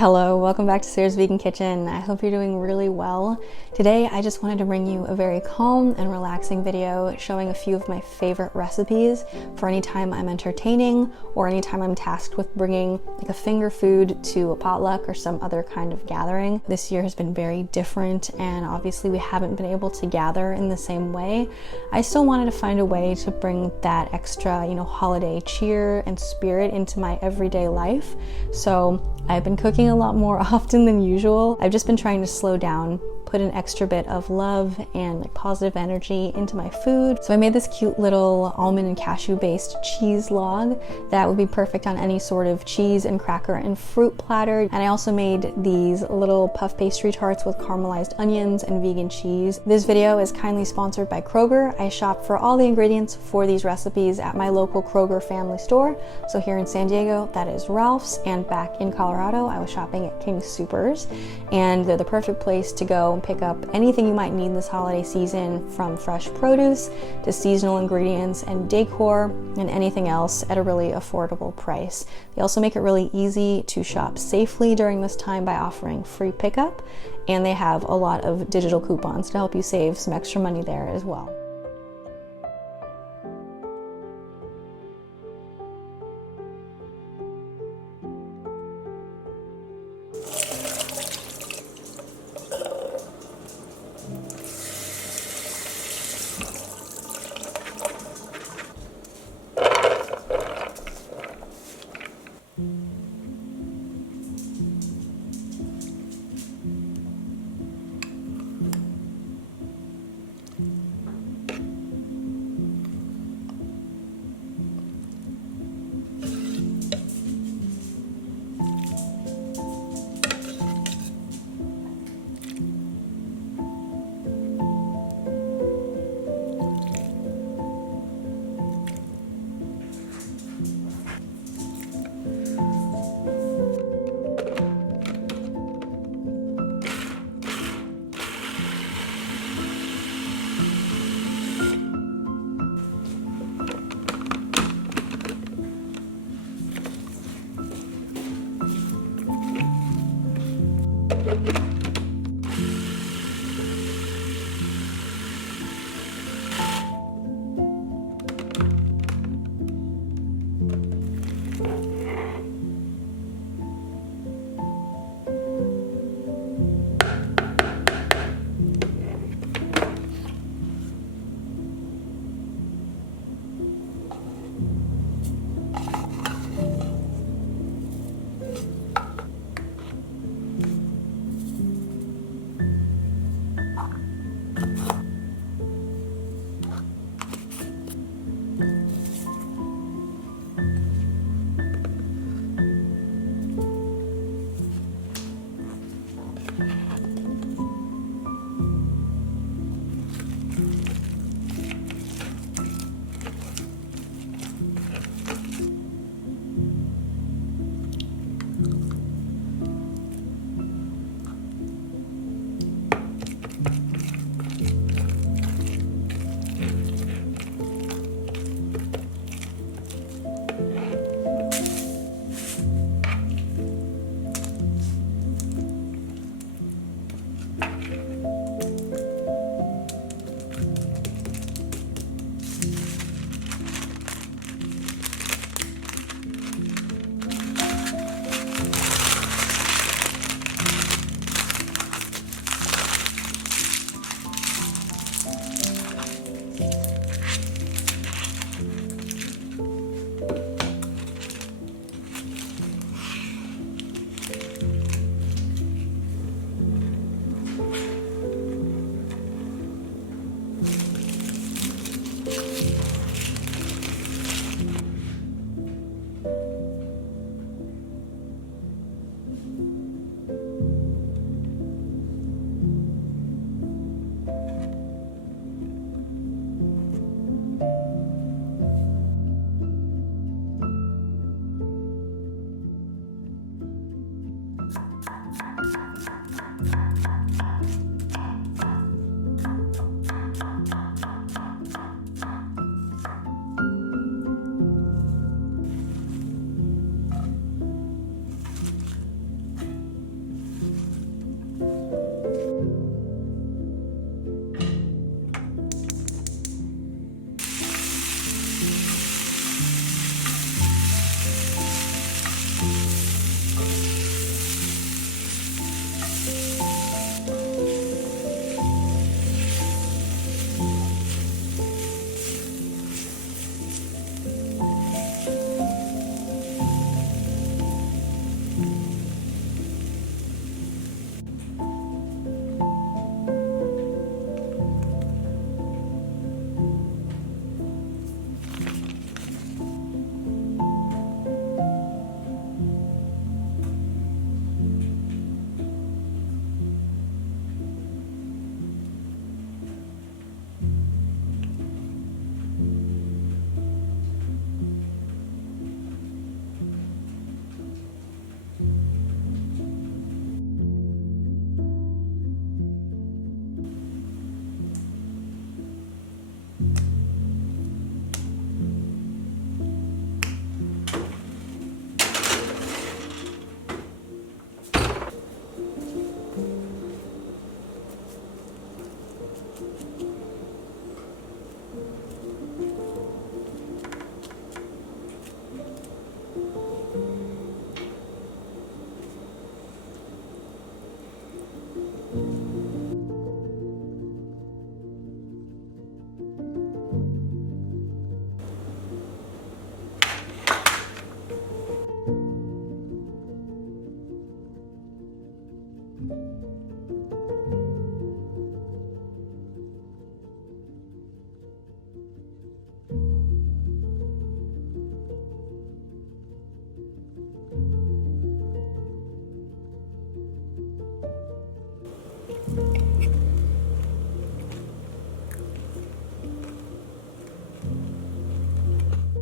Hello, welcome back to Sarah's Vegan Kitchen. I hope you're doing really well. Today, I just wanted to bring you a very calm and relaxing video showing a few of my favorite recipes for any time I'm entertaining or anytime I'm tasked with bringing like a finger food to a potluck or some other kind of gathering. This year has been very different and obviously we haven't been able to gather in the same way. I still wanted to find a way to bring that extra, holiday cheer and spirit into my everyday life. So I've been cooking a lot more often than usual. I've just been trying to slow down, put an extra bit of love and positive energy into my food. So I made this cute little almond and cashew based cheese log that would be perfect on any sort of cheese and cracker and fruit platter. And I also made these little puff pastry tarts with caramelized onions and vegan cheese. This video is kindly sponsored by Kroger. I shop for all the ingredients for these recipes at my local Kroger family store. So here in San Diego, that is Ralph's, and back in Colorado, I was shopping at King Soopers, and they're the perfect place to go pick up anything you might need this holiday season, from fresh produce to seasonal ingredients and decor and anything else at a really affordable price. They also make it really easy to shop safely during this time by offering free pickup, and they have a lot of digital coupons to help you save some extra money there as well.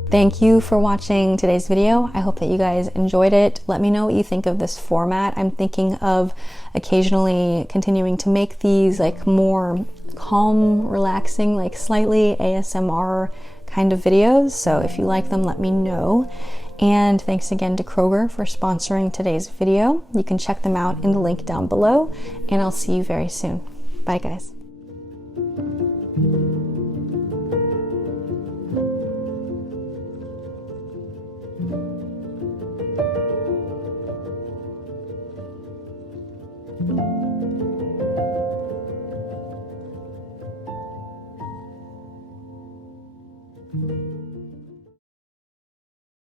Thank you for watching today's video. I hope that you guys enjoyed it. Let me know what you think of this format. I'm thinking of occasionally continuing to make these like more calm, relaxing, like slightly ASMR kind of videos. So if you like them, let me know. And thanks again to Kroger for sponsoring today's video. You can check them out in the link down below, and I'll see you very soon. Bye guys.